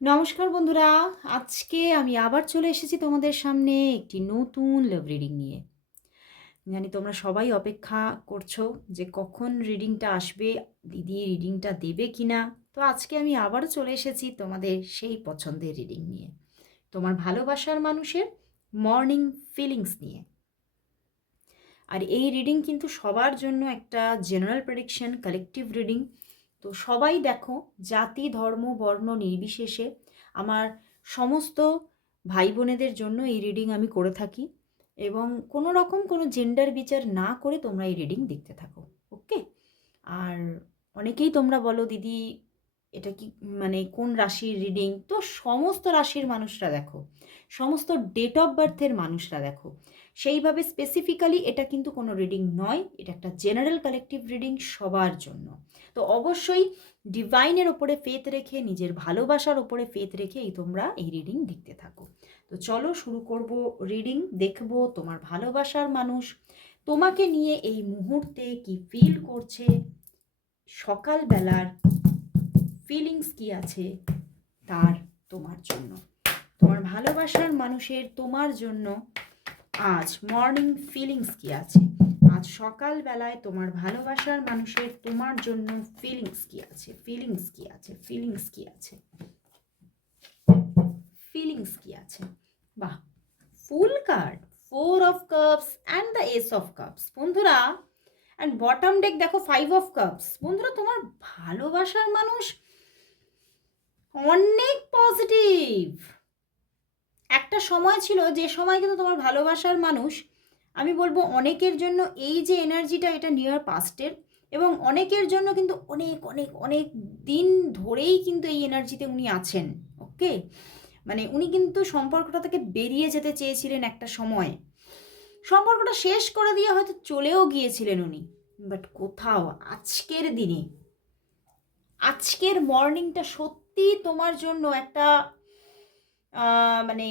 নমস্কার বন্ধুরা, আজকে আমি আবার চলে এসেছি তোমাদের সামনে একটি নতুন লাভ রিডিং নিয়ে। জানি তোমরা সবাই অপেক্ষা করছো যে কখন রিডিংটা আসবে, দিদি রিডিংটা দেবে কিনা। তো আজকে আমি আবারও চলে এসেছি তোমাদের সেই পছন্দের রিডিং নিয়ে, তোমার ভালোবাসার মানুষের মর্নিং ফিলিংস নিয়ে। আর এই রিডিং কিন্তু সবার জন্য একটা জেনারেল প্রেডিকশন, কালেকটিভ রিডিং। তো সবাই দেখো, জাতি ধর্ম বর্ণ নির্বিশেষে আমার সমস্ত ভাই বোনেদের জন্য এই রিডিং আমি করে থাকি, এবং কোনো রকম কোনো জেন্ডার বিচার না করে তোমরা এই রিডিং দেখতে থাকো। ওকে? আর অনেকেই তোমরা বলো, দিদি এটা কি মানে কোন রাশির রিডিং? তো সমস্ত রাশির মানুষরা দেখো, সমস্ত ডেট অফ বার্থের মানুষরা দেখো। সেইভাবে স্পেসিফিক্যালি এটা কিন্তু কোনো রিডিং নয়, এটা একটা জেনারেল কালেকটিভ রিডিং সবার জন্য। তো অবশ্যই ডিভাইনের ওপরে ফেথ রেখে, নিজের ভালোবাসার ওপরে ফেথ রেখে তোমরা এই রিডিং দেখতে থাকো। তো চলো শুরু করব রিডিং। দেখবো তোমার ভালোবাসার মানুষ তোমাকে নিয়ে এই মুহূর্তে কি ফিল করছে, সকালবেলার ফিলিংস কি আছে তার তোমার জন্য। তোমার ভালোবাসার মানুষের তোমার জন্য আজ মর্নিং ফিলিংস কি আছে, আজ সকালবেলায় তোমার ভালোবাসার মানুষের তোমার জন্য ফিলিংস কি আছে, ফিলিংস কি আছে, ফিলিংস কি আছে, ফিলিংস কি আছে। বাহ, full card, 4 of Cups and the Ace of Cups বন্ধুরা। অ্যান্ড বটম ডেক দেখো, 5 of Cups বন্ধুরা। তোমার ভালোবাসার মানুষ অনেক পজিটিভ। একটা সময় ছিল যে সময় কিন্তু তোমার ভালোবাসার মানুষ, আমি বলবো অনেকের জন্য এই যে এনার্জিটা, এটা নিয়ার পাস্টের, এবং অনেকের জন্য কিন্তু অনেক অনেক অনেক দিন ধরেই কিন্তু এই এনার্জিতে উনি আছেন। ওকে, মানে উনি কিন্তু সম্পর্কটা থেকে বেরিয়ে যেতে চেয়েছিলেন একটা সময়, সম্পর্কটা শেষ করে দিয়ে হয়তো চলেও গিয়েছিলেন উনি। বাট কোথাও আজকের দিনে, আজকের মর্নিংটা সত্যি তোমার জন্য একটা মানে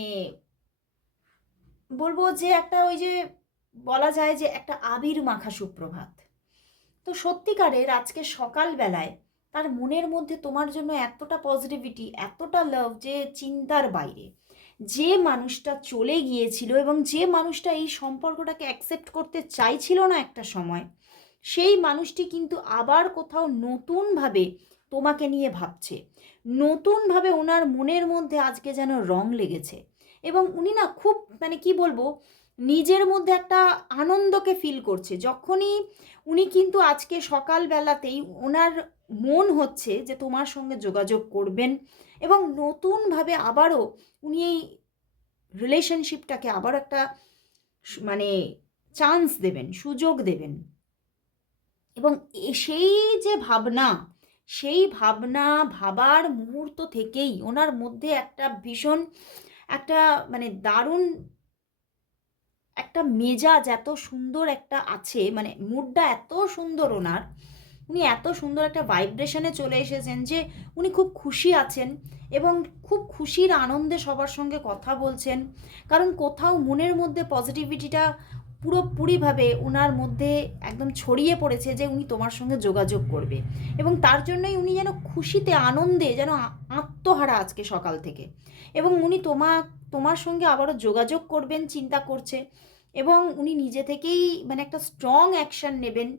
বলবো যে একটা ওই যে বলা যায় যে একটা আবির মাখা সুপ্রভাত। তো সত্যিকারের আজকে সকালবেলায় তার মনের মধ্যে তোমার জন্য এতটা পজিটিভিটি, এতটা লাভ যে চিন্তার বাইরে। যে মানুষটা চলে গিয়েছিল এবং যে মানুষটা এই সম্পর্কটাকে অ্যাকসেপ্ট করতে চাইছিল না একটা সময়, সেই মানুষটি কিন্তু আবার কোথাও নতুনভাবে তোমাকে নিয়ে ভাবছে। নতুনভাবে ওনার মনের মধ্যে আজকে যেন রং লেগেছে, এবং উনি না খুব মানে কি বলবো, নিজের মধ্যে একটা আনন্দকে ফিল করছে যখনই উনি কিন্তু আজকে সকালবেলাতেই ওনার মন হচ্ছে যে তোমার সঙ্গে যোগাযোগ করবেন, এবং নতুনভাবে আবারও উনি এই রিলেশনশিপটাকে আবার একটা মানে চান্স দেবেন, সুযোগ দেবেন। এবং সেই যে ভাবনা, সেই ভাবনা ভাবার মুহূর্ত থেকেই ওনার মধ্যে একটা ভীষণ একটা মানে দারুণ একটা মেজাজ, এত সুন্দর একটা আছে, মানে মুডটা এত সুন্দর ওনার, উনি এত সুন্দর একটা ভাইব্রেশনে চলে এসেছেন যে উনি খুব খুশি আছেন, এবং খুব খুশির আনন্দে সবার সঙ্গে কথা বলছেন। কারণ কোথাও মনের মধ্যে পজিটিভিটিটা পুরোপুরিভাবে ওনার মধ্যে একদম ছড়িয়ে পড়েছে যে উনি তোমার সঙ্গে যোগাযোগ করবে, এবং তার জন্যই উনি যেন খুশিতে আনন্দে যেন আত্মহারা আজকে সকাল থেকে। এবং উনি তোমার সঙ্গে আবারও যোগাযোগ করবেন চিন্তা করছে, এবং উনি নিজে থেকেই মানে একটা স্ট্রং অ্যাকশন নেবেন,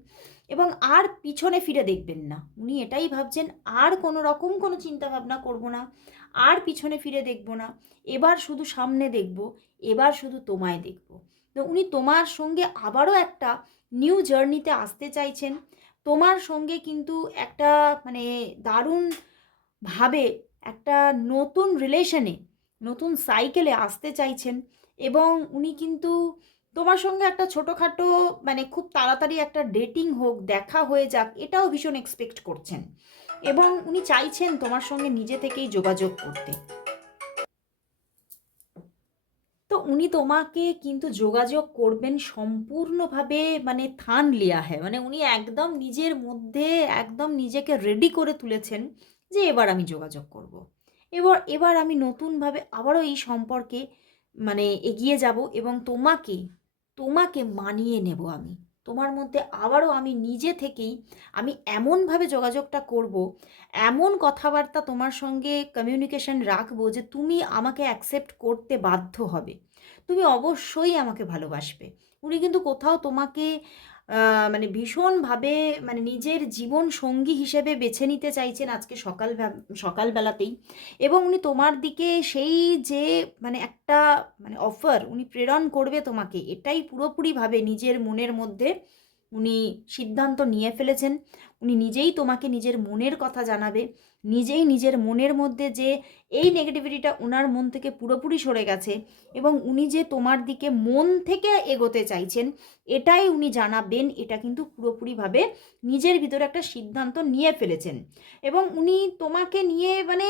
এবং আর পিছনে ফিরে দেখবেন না। উনি এটাই ভাবছেন, আর কোনো রকম কোনো চিন্তা ভাবনা করব না, আর পিছনে ফিরে দেখব না, এবার শুধু সামনে দেখব, এবার শুধু তোমায় দেখব। তো উনি তোমার সঙ্গে আবারও একটা নিউ জার্নিতে আসতে চাইছেন, তোমার সঙ্গে কিন্তু একটা মানে দারুণভাবে একটা নতুন রিলেশনে, নতুন সাইকেলে আসতে চাইছেন। এবং উনি কিন্তু তোমার সঙ্গে একটা ছোটোখাটো মানে খুব তাড়াতাড়ি একটা ডেটিং হোক, দেখা হয়ে যাক, এটাও ভীষণ এক্সপেক্ট করছেন, এবং উনি চাইছেন তোমার সঙ্গে নিজে থেকেই যোগাযোগ করতে। তো উনি তোমাকে কিন্তু যোগাযোগ করবেন সম্পূর্ণভাবে, মানে থান লিয়া হ্যায়, মানে উনি একদম নিজের মধ্যে একদম নিজেকে রেডি করে তুলেছেন যে এবার আমি যোগাযোগ করব। এবার এবার আমি নতুনভাবে আবারও এই সম্পর্কে মানে এগিয়ে যাব, এবং তোমাকে তোমাকে মানিয়ে নেব আমি। তোমার মধ্যে আবারও আমি নিজে থেকেই আমি এমনভাবে যোগাযোগটা করব, এমন কথাবার্তা তোমার সঙ্গে কমিউনিকেশন রাখবো যে তুমি আমাকে অ্যাকসেপ্ট করতে বাধ্য হবে, তুমি অবশ্যই আমাকে ভালোবাসবে। উনি কিন্তু কোথাও তোমাকে মানে ভীষণভাবে মানে নিজের জীবন সঙ্গী হিসেবে বেছে নিতে চাইছেন আজকে সকালবেলাতেই। এবং উনি তোমার দিকে সেই যে মানে একটা মানে অফার উনি প্রেরণ করবে তোমাকে, এটাই পুরোপুরিভাবে নিজের মনের মধ্যে উনি সিদ্ধান্ত নিয়ে ফেলেছেন। উনি নিজেই তোমাকে নিজের মনের কথা জানাবে, নিজেই নিজের মনের মধ্যে যে এই নেগেটিভিটিটা ওনার মন থেকে পুরোপুরি সরে গেছে এবং উনি যে তোমার দিকে মন থেকে এগোতে চাইছেন এটাই উনি জানাবেন। এটা কিন্তু পুরোপুরিভাবে নিজের ভিতরে একটা সিদ্ধান্ত নিয়ে ফেলেছেন এবং উনি তোমাকে নিয়ে মানে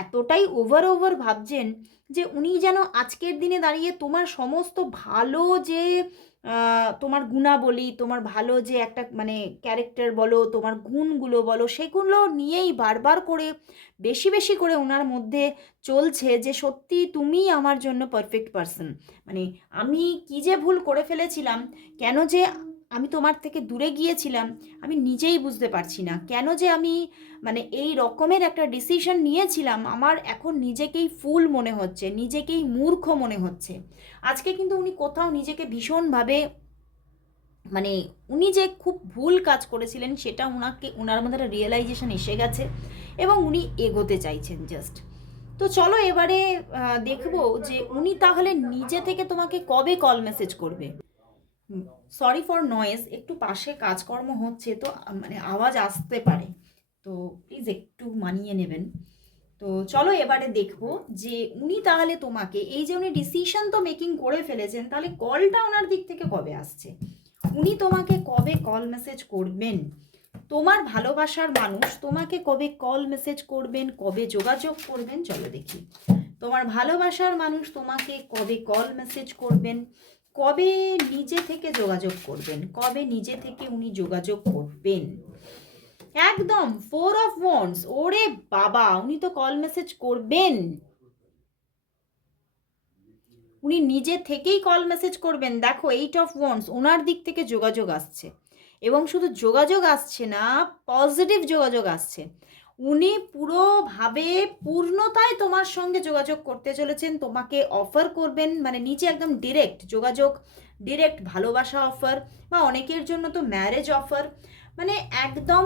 এতটাই ওভার ভাবছেন যে উনি যেন আজকের দিনে দাঁড়িয়ে তোমার সমস্ত ভালো যে তোমার গুণাবলী, তোমার ভালো যে একটা মানে ক্যারেক্টার বলো, তোমার গুণগুলো বলো, সেগুলো নিয়েই বারবার করে বেশি বেশি করে ওনার মধ্যে চলছে যে সত্যি তুমিই আমার জন্য পারফেক্ট পারসন। মানে আমি কী যে ভুল করে ফেলেছিলাম, কেন যে আমি তোমার থেকে দূরে গিয়েছিলাম আমি নিজেই বুঝতে পারছি না, কেন যে আমি মানে এই রকমের একটা ডিসিশন নিয়েছিলাম, আমার এখন নিজেকেই ফুল মনে হচ্ছে, নিজেকেই মূর্খ মনে হচ্ছে। আজকে কিন্তু উনি কোথাও নিজেকে ভীষণভাবে মানে উনি যে খুব ভুল কাজ করেছিলেন সেটা ওনার মধ্যে একটা রিয়েলাইজেশন এসে গেছে এবং উনি এগোতে চাইছেন জাস্ট। তো চলো এবারে দেখবো যে উনি তাহলে নিজে থেকে তোমাকে কবে কল মেসেজ করবে। সরি ফর নয়েজ, একটু পাশে কাজকর্ম হচ্ছে তো মানে আওয়াজ আসতে পারে, তো প্লিজ একটু মানিয়ে নেবেন। তো চলো এবারে দেখবো যে উনি তাহলে তোমাকে এই যে উনি ডিসিশন তো মেকিং করে ফেলেছেন, তাহলে কলটা ওনার দিক থেকে কবে আসছে, উনি তোমাকে কবে কল মেসেজ করবেন, তোমার ভালোবাসার মানুষ তোমাকে কবে কল মেসেজ করবেন, কবে যোগাযোগ করবেন। চলো দেখি তোমার ভালোবাসার মানুষ তোমাকে কবে কল মেসেজ করবেন, কবে নিজে থেকে যোগাযোগ করবেন, কবে নিজে থেকে উনি যোগাযোগ করবেন। একদম 4 of Wands, ওরে বাবা, উনি তো কল মেসেজ করবেন, উনি নিজে থেকেই কল মেসেজ করবেন। দেখো 8 of Wands, ওনার দিক থেকে যোগাযোগ আসছে এবং শুধু যোগাযোগ আসছে না, পজিটিভ যোগাযোগ আসছে। উনি পুরোভাবে পূর্ণতায় তোমার সঙ্গে যোগাযোগ করতে চলেছেন, তোমাকে অফার করবেন, মানে নিচে একদম ডিরেক্ট যোগাযোগ, ডিরেক্ট ভালোবাসা অফার, বা অনেকের জন্য তো ম্যারেজ অফার, মানে একদম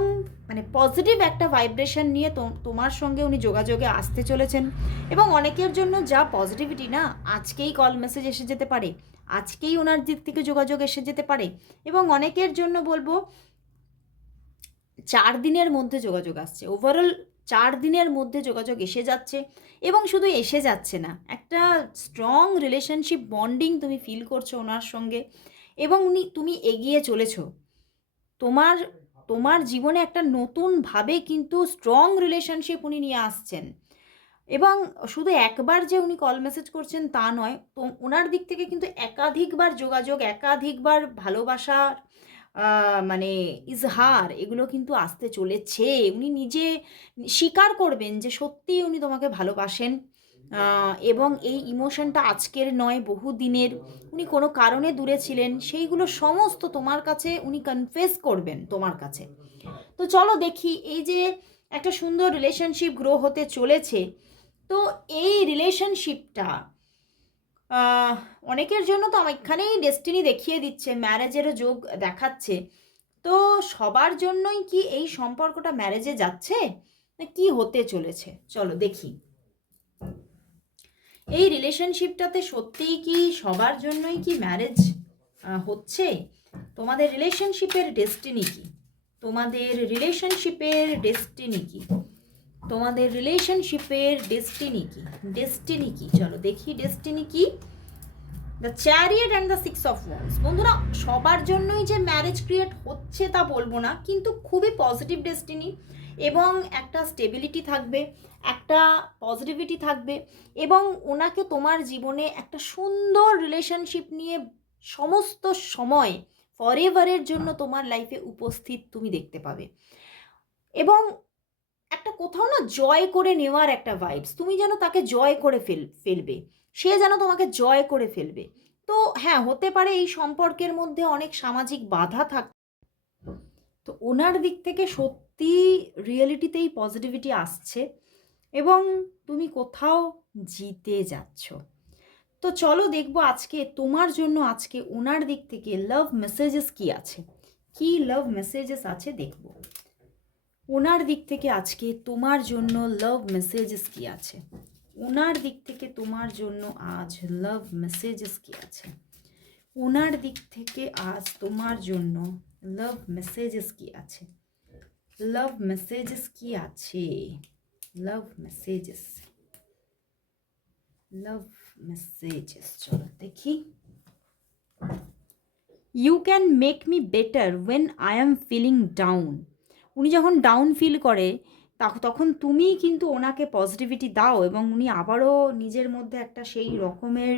মানে পজিটিভ একটা ভাইব্রেশন নিয়ে তোমার সঙ্গে উনি যোগাযোগে আসতে চলেছেন। এবং অনেকের জন্য যা পজিটিভিটি না, আজকেই কল মেসেজ এসে যেতে পারে, আজকেই ওনার দিক থেকে যোগাযোগ এসে যেতে পারে। এবং অনেকের জন্য বলবো 4 দিনের মধ্যে যোগাযোগ আসছে, ওভারঅল 4 দিনের মধ্যে যোগাযোগ এসে যাচ্ছে। এবং শুধু এসে যাচ্ছে না, একটা স্ট্রং রিলেশনশিপ বন্ডিং তুমি ফিল করছো ওনার সঙ্গে এবং তুমি এগিয়ে চলেছো। তোমার তোমার জীবনে একটা নতুনভাবে কিন্তু স্ট্রং রিলেশনশিপ উনি নিয়ে আসছেন। এবং শুধু একবার যে উনি কল মেসেজ করছেন তা নয়, তো ওনার দিক থেকে কিন্তু একাধিকবার যোগাযোগ, একাধিকবার ভালোবাসার মানে ইজহার এগুলো কিন্তু আসতে চলেছে। উনি নিজে স্বীকার করবেন যে সত্যিই উনি তোমাকে ভালোবাসেন এবং এই ইমোশনটা আজকের নয়, বহু দিনের। উনি কোনো কারণে দূরে ছিলেন, সেইগুলো সমস্ত তোমার কাছে উনি কনফেস করবেন তোমার কাছে। তো চলো দেখি এই যে একটা সুন্দর রিলেশনশিপ গ্রো হতে চলেছে, তো এই রিলেশনশিপটা অনেকের জন্য তো এখানেই ডেস্টিনি দেখিয়ে দিচ্ছে, ম্যারেজেরও যোগ দেখাচ্ছে। তো সবার জন্যই কি এই সম্পর্কটা ম্যারেজে যাচ্ছে না কি হতে চলেছে, চলো দেখি এই রিলেশনশিপটাতে সত্যিই কি সবার জন্যই কি ম্যারেজ হচ্ছে। তোমাদের রিলেশনশিপের ডেস্টিনি কি, তোমাদের রিলেশনশিপের ডেস্টিনি কি, তোমাদের রিলেশনশিপের ডেস্টিনি কি, ডেস্টিনি কি, চলো দেখি ডেস্টিনি কি। The chariot and the 6 of Wands, বন্ধুরা সবার জন্যই যে ম্যারেজ ক্রিয়েট হচ্ছে তা বলবো না, কিন্তু খুবই পজিটিভ ডেস্টিনি এবং একটা স্টেবিলিটি থাকবে, একটা পজিটিভিটি থাকবে এবং ওনাকে তোমার জীবনে একটা সুন্দর রিলেশনশিপ নিয়ে সমস্ত সময় ফরএভারের জন্য তোমার লাইফে উপস্থিত তুমি দেখতে পাবে। এবং একটা কোথাও না জয় করে নেওয়ার একটা ভাইবস, তুমি যেন তাকে জয় করে ফেলবে, সে যেন তোমাকে জয় করে ফেলবে। তো হ্যাঁ, হতে পারে এই সম্পর্কের মধ্যে অনেক সামাজিক বাধা তো ওনার দিক থেকে সত্যি রিয়েলিটিতেই পজিটিভিটি আসছে এবং তুমি কোথাও জিতে যাচ্ছ। তো চলো দেখবো আজকে তোমার জন্য আজকে ওনার দিক থেকে লাভ মেসেজেস কি আছে, কি লাভ মেসেজেস আছে দেখব। ওনার দিক থেকে আজকে তোমার জন্য লাভ মেসেজেস কি আছে, ওনার দিক থেকে তোমার জন্য আজ লাভ মেসেজেস কি আছে, ওনার দিক থেকে আজ তোমার জন্য লাভ মেসেজেস কি আছে, লাভ মেসেজেস কি আছে, লাভ মেসেজেস, লাভ মেসেজেস চলো দেখি। You can make me better when I am feeling down. উনি যখন ডাউন ফিল করে তখন তুমি কিন্তু ওনাকে পজিটিভিটি দাও এবং উনি আবারও নিজের মধ্যে একটা সেই রকমের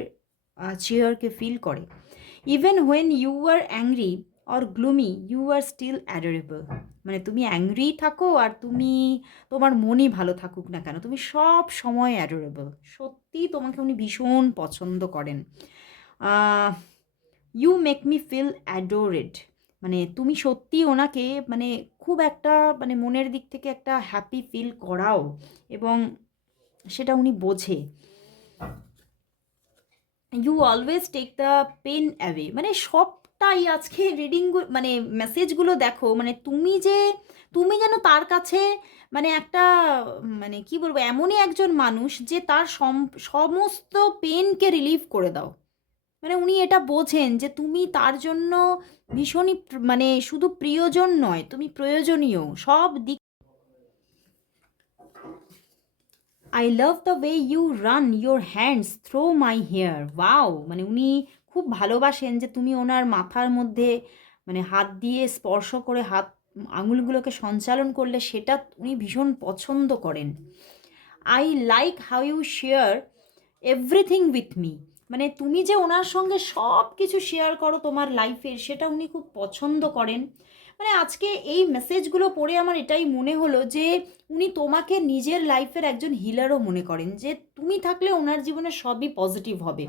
চেয়ারকে ফিল করে। Even when you are angry or gloomy you are still adorable. মানে তুমি অ্যাংরি থাকো আর তুমি তোমার মনই ভালো থাকুক না কেন, তুমি সব সময় অ্যাডোরেবল। সত্যি তোমাকে উনি ভীষণ পছন্দ করেন। You make me feel adored. মানে তুমি সত্যি ওনাকে মানে খুব একটা মানে মনের দিক থেকে একটা হ্যাপি ফিল করাও এবং সেটা উনি বোঝে। You always take the pain away. মানে সবটাই আজকে রিডিং মানে মেসেজগুলো দেখো, মানে তুমি যেন তার কাছে মানে একটা মানে কি বলবো এমনই একজন মানুষ যে তার সমস্ত পেনকে রিলিভ করে দাও। মানে উনি এটা বোঝেন যে তুমি তার জন্য ভীষণই মানে শুধু প্রিয়জন নয়, তুমি প্রয়োজনীয় সব দিক। I love the way you run your hands through my hair. Wow, মানে উনি খুব ভালোবাসেন যে তুমি ওনার মাথার মধ্যে মানে হাত দিয়ে স্পর্শ করে আঙুলগুলোকে সঞ্চালন করলে সেটা উনি ভীষণ পছন্দ করেন। I like how you share everything with me. মানে তুমি যে ওনার সঙ্গে সব কিছু শেয়ার করো তোমার লাইফের, সেটা উনি খুব পছন্দ করেন। মানে আজকে এই মেসেজগুলো পড়ে আমার এটাই মনে হলো যে উনি তোমাকে নিজের লাইফের একজন হিলারও মনে করেন, যে তুমি থাকলে ওনার জীবনে সবই পজিটিভ হবে,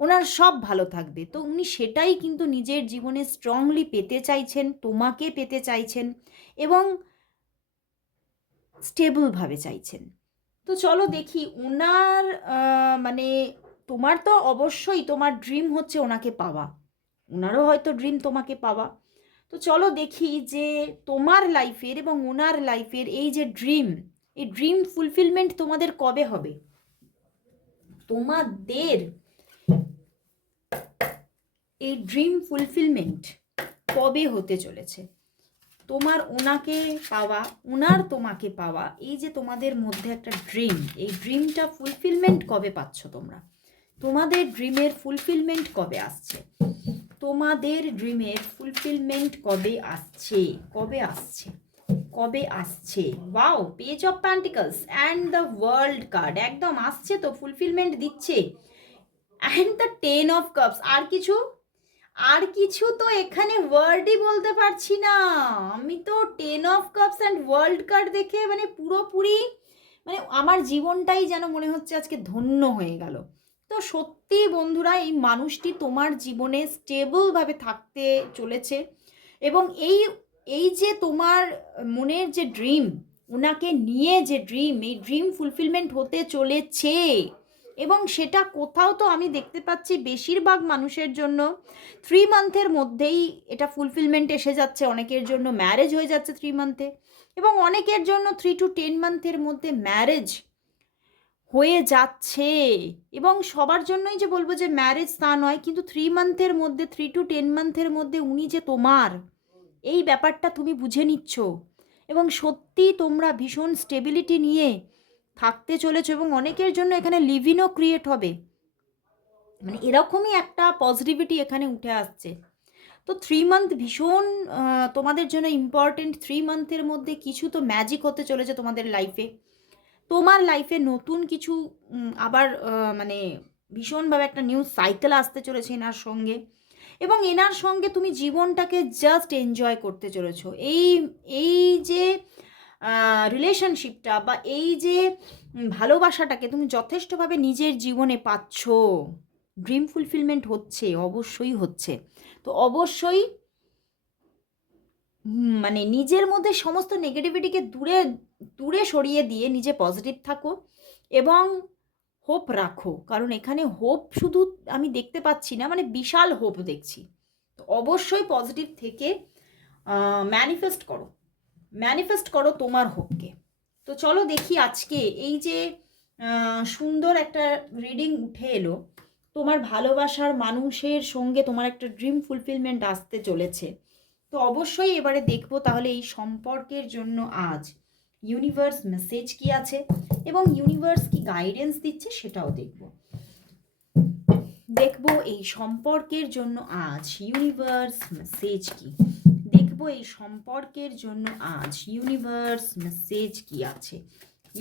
ওনার সব ভালো থাকবে। তো উনি সেটাই কিন্তু নিজের জীবনে স্ট্রংলি পেতে চাইছেন, তোমাকে পেতে চাইছেন এবং স্টেবলভাবে চাইছেন। তো চলো দেখি ওনার মানে তোমার তো অবশ্যই তোমার ড্রিম হচ্ছে ওনাকে পাওয়া, ওনারও হয়তো ড্রিম তোমাকে পাওয়া। তো চলো দেখি যে তোমার লাইফের এবং ওনার লাইফের এই যে ড্রিম, এই ড্রিম ফুলফিলমেন্ট তোমাদের কবে হবে, তোমাদের এই ড্রিম ফুলফিলমেন্ট কবে হতে চলেছে। তোমার ওনাকে পাওয়া, ওনার তোমাকে পাওয়া, এই যে তোমাদের মধ্যে একটা ড্রিম, এই ড্রিমটা ফুলফিলমেন্ট কবে পাচ্ছ তোমরা, তোমাদের ড্রিমের ফুলফিলমেন্ট কবে আসছে, তোমাদের ড্রিমের ফুলফিলমেন্ট কবে আসছে, কবে আসছে, কবে আসছে। Wow, page of pentacles and the world card একদম আসছে, তো ফুলফিলমেন্ট দিচ্ছে। অ্যান্ড দ্য 10 অফ কাপস, আর কিছু তো এখানে ওয়ার্ডই বলতে পারছি না আমি। তো 10 of cups and world card দেখে মানে পুরোপুরি মানে আমার জীবনটাই যেন মনে হচ্ছে আজকে ধন্য হয়ে গেল। তো সত্যি বন্ধুরা, এই মানুষটি তোমার জীবনে স্টেবলভাবে থাকতে চলেছে এবং এই যে তোমার মনের যে ড্রিম, ওনাকে নিয়ে যে ড্রিম, এই ড্রিম ফুলফিলমেন্ট হতে চলেছে এবং সেটা কোথাও তো আমি দেখতে পাচ্ছি বেশিরভাগ মানুষের জন্য 3 মান্থের মধ্যেই এটা ফুলফিলমেন্ট এসে যাচ্ছে। অনেকের জন্য ম্যারেজ হয়ে যাচ্ছে 3 মান্থে এবং অনেকের জন্য 3 to 10 মান্থের মধ্যে ম্যারেজ হয়ে যাচ্ছে। এবং সবার জন্যই যে বলবো যে ম্যারেজ তা নয়, কিন্তু 3 মান্থের মধ্যে 3 to 10 মান্থের মধ্যে উনি যে তোমার, এই ব্যাপারটা তুমি বুঝে নিচ্ছ এবং সত্যি তোমরা ভীষণ স্টেবিলিটি নিয়ে থাকতে চলেছো এবং অনেকের জন্য এখানে লিভিনও ক্রিয়েট হবে। মানে এরকমই একটা পজিটিভিটি এখানে উঠে আসছে। তো 3 মান্থ ভীষণ তোমাদের জন্য ইম্পর্টেন্ট। 3 মান্থের মধ্যে কিছু তো ম্যাজিক হতে চলেছে তোমাদের লাইফে, তোমার লাইফে নতুন কিছু আবার মানে ভীষণভাবে একটা নিউ সাইকেল আসতে চলেছে এনার সঙ্গে এবং এনার সঙ্গে তুমি জীবনটাকে জাস্ট এনজয় করতে চলেছো। এই যে রিলেশনশিপটা বা এই যে ভালোবাসাটাকে তুমি যথেষ্টভাবে নিজের জীবনে পাচ্ছ। ড্রিম ফুলফিলমেন্ট হচ্ছে, অবশ্যই হচ্ছে। তো অবশ্যই মানে নিজের মধ্যে সমস্ত নেগেটিভিটিকে দূরে দূরে সরিয়ে দিয়ে নিজে পজিটিভ থাকো এবং হোপ রাখো, কারণ এখানে হোপ শুধু আমি দেখতে পাচ্ছি না, মানে বিশাল হোপ দেখছি। তো অবশ্যই পজিটিভ থেকে ম্যানিফেস্ট করো, ম্যানিফেস্ট করো তোমার হোপকে। তো চলো দেখি আজকে এই যে সুন্দর একটা রিডিং উঠে এলো, তোমার ভালোবাসার মানুষের সঙ্গে তোমার একটা ড্রিম ফুলফিলমেন্ট আসতে চলেছে। তো অবশ্যই এবারে দেখবো তাহলে এই সম্পর্কের জন্য আজ ইউনিভার্স মেসেজ কি আছে এবং ইউনিভার্স কি গাইডেন্স দিচ্ছে সেটাও দেখবো। দেখবো এই সম্পর্কের জন্য আজ ইউনিভার্স মেসেজ কি, দেখবো এই সম্পর্কের জন্য আজ ইউনিভার্স মেসেজ কি আছে,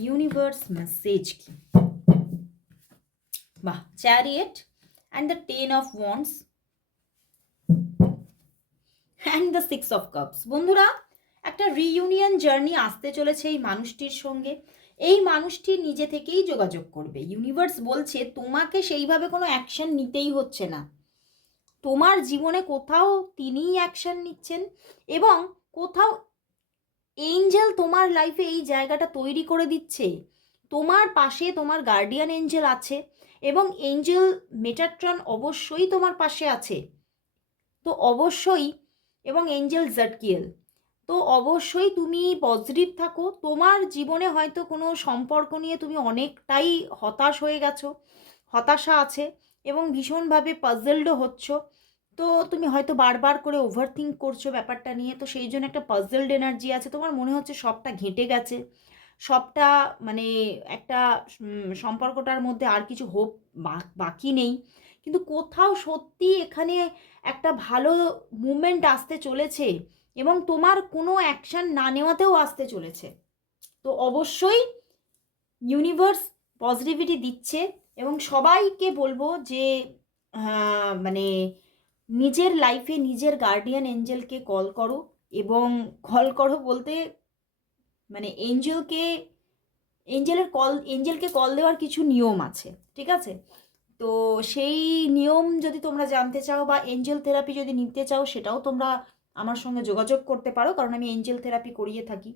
ইউনিভার্স মেসেজ কি। বাহ, chariot and the 10 of wands and the 6 of cups. বন্ধুরা, একটা রিইউনিয়ন জার্নি আসতে চলেছে এই মানুষটির সঙ্গে। এই মানুষটি নিজে থেকেই যোগাযোগ করবে। ইউনিভার্স বলছে তোমাকে সেইভাবে কোনো অ্যাকশন নিতেই হচ্ছে না, তোমার জীবনে কোথাও তিনিই অ্যাকশন নিচ্ছেন এবং কোথাও এঞ্জেল তোমার লাইফে এই জায়গাটা তৈরি করে দিচ্ছে। তোমার পাশে তোমার গার্ডিয়ান এঞ্জেল আছে এবং এঞ্জেল মেটাট্রন অবশ্যই তোমার পাশে আছে। তো অবশ্যই, এবং এঞ্জেল জাটকিয়েল। তো অবশ্যই তুমি পজিটিভ থাকো। তোমার জীবনে হয়তো কোনো সম্পর্ক নিয়ে তুমি অনেকটাই হতাশ হয়ে গেছো, হতাশা আছে এবং ভীষণভাবে পাজলডও হচ্ছ। তো তুমি হয়তো বারবার করে ওভারথিঙ্ক করছো ব্যাপারটা নিয়ে, তো সেই জন্য একটা পাজলড এনার্জি আছে, তোমার মনে হচ্ছে সবটা ঘেঁটে গেছে, সবটা মানে একটা সম্পর্কটার মধ্যে আর কিছু হোপ বাকি নেই। কিন্তু কোথাও সত্যি এখানে একটা ভালো মুভমেন্ট আসতে চলেছে এবং তোমার কোনো অ্যাকশন না নেওয়াতেও আসতে চলেছে। তো অবশ্যই ইউনিভার্স পজিটিভিটি দিচ্ছে এবং সবাইকে বলবো যে মানে নিজের লাইফে নিজের গার্ডিয়ান এঞ্জেলকে কল করো, এবং কল করো বলতে মানে এঞ্জেলকে কল দেওয়ার কিছু নিয়ম আছে, ঠিক আছে? তো সেই নিয়ম যদি তোমরা জানতে চাও বা এঞ্জেল থেরাপি যদি নিতে চাও, সেটাও তোমরা আমার সঙ্গে যোগাযোগ করতে পারো, কারণ আমি এঞ্জেল থেরাপি করিয়ে থাকি।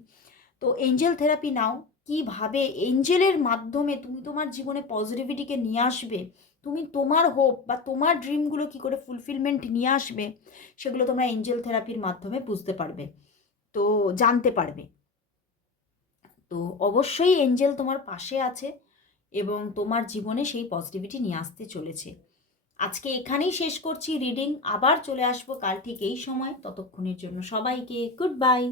তো এঞ্জেল থেরাপি নাও, কিভাবে এঞ্জেলের মাধ্যমে তুমি তোমার জীবনে পজিটিভিটিকে নিয়ে আসবে, তুমি তোমার হোপ বা তোমার ড্রিমগুলো কী করে ফুলফিলমেন্ট নিয়ে আসবে, সেগুলো তোমরা এঞ্জেল থেরাপির মাধ্যমে বুঝতে পারবে, তো জানতে পারবে। তো অবশ্যই এঞ্জেল তোমার পাশে আছে এবং তোমার জীবনে সেই পজিটিভিটি নিয়ে আসতে চলেছে। আজকে এখানেই শেষ করছি রিডিং, আবার চলে আসবো কাল ঠিক এই সময়। ততক্ষণের জন্য সবাইকে গুড বাই।